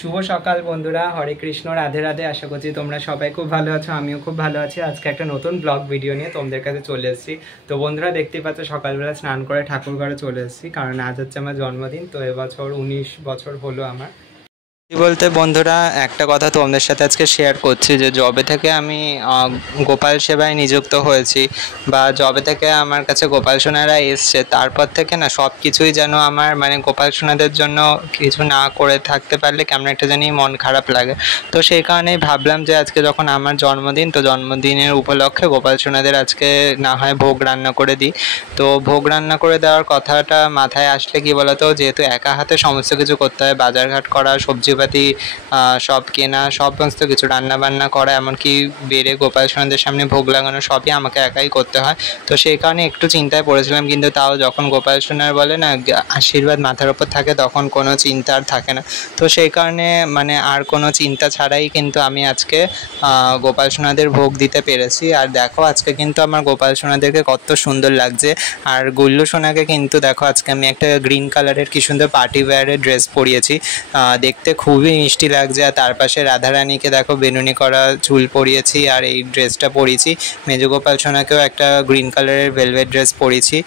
শুভ সকাল বন্ধুরা, হরে কৃষ্ণ, রাধে রাধে। আশা করছি তোমরা সবাই খুব ভালো আছো, আমিও খুব ভালো আছি। আজকে একটা নতুন ব্লগ ভিডিও নিয়ে তোমাদের কাছে চলে এসেছি। তো বন্ধুরা দেখতেই পাচ্ছ সকালবেলা স্নান করে ঠাকুর ঘরে চলে এসেছি, কারণ আজ হচ্ছে আমার জন্মদিন। তো এবছর 19 বছর হলো আমার। বলতে বন্ধুরা একটা কথা তোমাদের সাথে আজকে শেয়ার করছি যে যবে থেকে আমি গোপাল সেবায় নিযুক্ত হয়েছি বা যবে থেকে আমার কাছে গোপাল সোনারা এসছে, তারপর থেকে না সব কিছুই যেন আমার মানে গোপাল সোনাদের জন্য কিছু না করে থাকতে পারলে কেমন একটা জানি মন খারাপ লাগে। তো সেই কারণেই ভাবলাম যে আজকে যখন আমার জন্মদিন, তো জন্মদিনের উপলক্ষে গোপাল সোনাদের আজকে না হয় ভোগ রান্না করে দিই। তো ভোগ রান্না করে দেওয়ার কথাটা মাথায় আসলে কি বলতো, যেহেতু একা হাতে সমস্ত কিছু করতে হয়, বাজারঘাট করা, সবজিপাতি সব কেনা, সমস্ত কিছু রান্নাবান্না করা, এমনকি বেড়ে গোপাল সোনাদের সামনে ভোগ লাগানো, সবই আমাকে একাই করতে হয়। তো সেই কারণে একটু চিন্তায় পড়েছিলাম, কিন্তু তাও যখন গোপাল সোনার বলে না আশীর্বাদ মাথার ওপর থাকে, তখন কোনো চিন্তা আর থাকে না। তো সেই কারণে মানে আর কোনো চিন্তা ছাড়াই কিন্তু আমি আজকে গোপাল সোনাদের ভোগ দিতে পেরেছি। আর দেখো আজকে কিন্তু আমার গোপাল সোনাদেরকে কত সুন্দর লাগছে। আর গুল্লু সোনাকে কিন্তু দেখো আজকে আমি একটা গ্রিন কালারের কি সুন্দর পার্টি ওয়্যারের ড্রেস পরিয়েছি, দেখতে খুবই মিষ্টি লাগছে। আর তার পাশে রাধারানীকে দেখো বেনুনি করা চুল পরিয়েছি আর এই ড্রেসটা পরিয়েছি। মেজগোপাল সোনাকেও একটা গ্রিন কালারের ভেলভেট ড্রেস পরিয়েছি,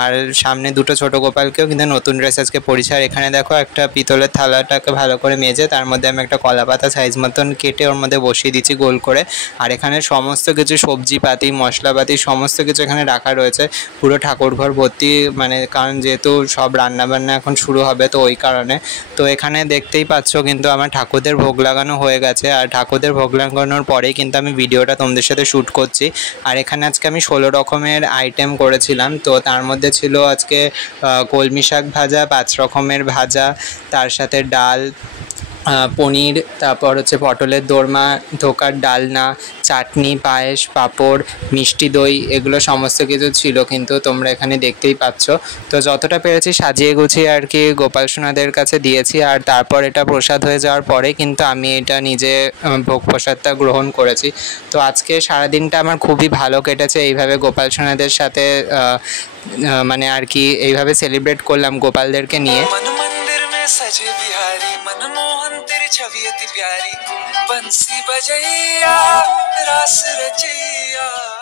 আর সামনে দুটো ছোট গোপালকেও কিন্তু নতুন ড্রেস আজকে পরিয়েছি। আর এখানে দেখো একটা পিতলের থালাটাকে ভালো করে মেজে তার মধ্যে আমি একটা কলা পাতা সাইজ মতন কেটে ওর মধ্যে বসিয়ে দিচ্ছি গোল করে। আর এখানে সমস্ত কিছু সবজিপাতি মশলাপাতি সমস্ত কিছু এখানে রাখা রয়েছে, পুরো ঠাকুরঘর ভর্তি, মানে কারণ যেহেতু সব রান্নাবান্না এখন শুরু হবে, তো ওই কারণে। তো এখানে দেখতেই পাচ্ছ কিন্তু আমার ঠাকুরদের ভোগ লাগানো হয়ে গেছে, আর ঠাকুরদের ভোগ লাগানোর পরেই কিন্তু আমি ভিডিওটা তোমাদের সাথে শ্যুট করছি। আর এখানে আজকে আমি 16 রকমের আইটেম করেছিলাম। তো তার মধ্যে ছিল আজকে কলমি শাক ভাজা, 5 রকমের ভাজা, তার সাথে ডাল, পনির, তারপর হচ্ছে পটলের দোরমা, ধোকার ডালনা, চাটনি, পায়েস, পাঁপড়, মিষ্টি দই, এগুলো সমস্ত কিছু ছিল, কিন্তু তোমরা এখানে দেখতেই পাচ্ছ। তো যতটা পেরেছি সাজিয়ে গুছিয়ে আর কি গোপাল সোনাদের কাছে দিয়েছি। আর তারপর এটা প্রসাদ হয়ে যাওয়ার পরে কিন্তু আমি এটা নিজে ভোগ প্রসাদটা গ্রহণ করেছি। তো আজকে সারাদিনটা আমার খুবই ভালো কেটেছে এইভাবে গোপাল সোনাদের সাথে, মানে আর কি এইভাবে সেলিব্রেট করলাম গোপালদেরকে নিয়ে। सजे बिहारी मनमोहन तेरी छवि अति प्यारी बंसी बजैया रास रचैया।